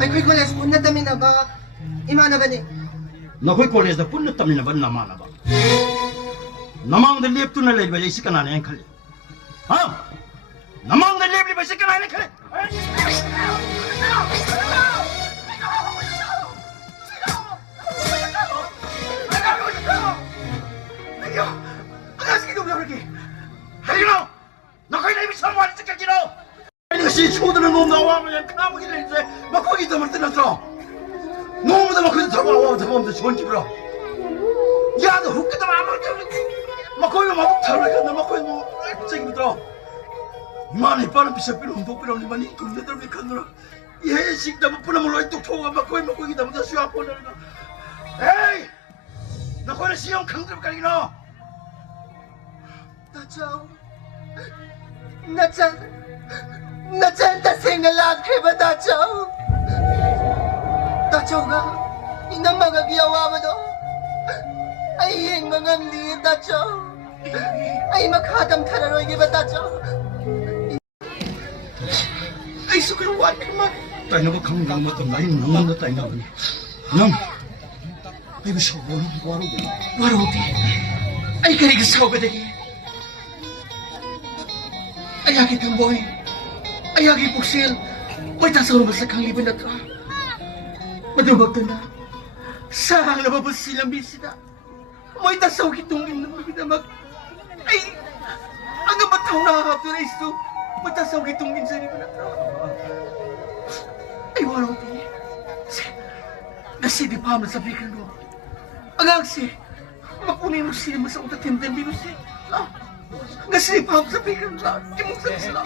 ꯑꯩꯈꯣꯏ ꯀꯣꯂꯦꯖ ꯄꯨꯟꯅ ꯇꯝꯃꯤꯟꯅꯕ ꯏꯃꯥꯟꯅꯕꯅꯤ. ꯅꯈꯣꯏ ꯀꯣꯂꯦꯖꯗ ꯄꯨꯟꯅ ꯇꯝꯃꯤꯟꯅꯕ ꯅꯃꯥꯟꯅꯕ ꯅꯃꯥꯡꯗ ꯂꯦꯞꯇꯨꯅ ꯂꯩꯕ ꯑꯩꯁꯤ ꯀꯅꯥꯅꯦ ꯈꯜꯂꯤ? ꯍꯥ? ꯅꯃꯥꯡꯗ ꯂꯦꯞꯂꯤꯕ ꯑꯩꯁꯤ ꯀꯅꯥꯅꯦ ꯈꯜꯂꯤ? 그리고 너희 내비 선물이 찍혔기로 이것이 초들은 놈 나와면 까마귀 내리지 막 거기 담을 때났어 너무도 막 거기서 잡아와 잡아오면서 좋은 집으로 야너 훅기도 막 거기 막 탈을 간다 막 거기 뭐 저기부터 이만히 빠른 비서 삐로 독비로 이만히 돈내들 왜 간노라 예 식당 못 보나 몰라 또 초가 막 거기 담다 수학 보내는 거 에이 너 거기 시험 강들 깔기노 나짠 다생을 낳게 다쳐. 다쳐가 이남마가 귀여워하면도 아이 행망한 니 다쳐. 아이 막 하담 타라로 이게 다쳐. 아이 수그러 왔구만. 따이나고 강강 못도 나이 너무 따이나 보니. 넌 아이고 셔워 와로게. 아이 그리고 서거되게. Ayagi tamboy, ayagi puksil, may tasawang masakang liban na ito. Madumag to na, sahang nababas silang bisita. May tasaw kitungin ng magdamag. Ay, ang mataw na hahap na iso, may tasaw kitungin sa liban na ito. Ay, wala ko nasi di pa masabi ka no. Ang agsi, makunin mo siya masang tatim-tatim binusin. Nasi di pa masabi ka no. Di mo sa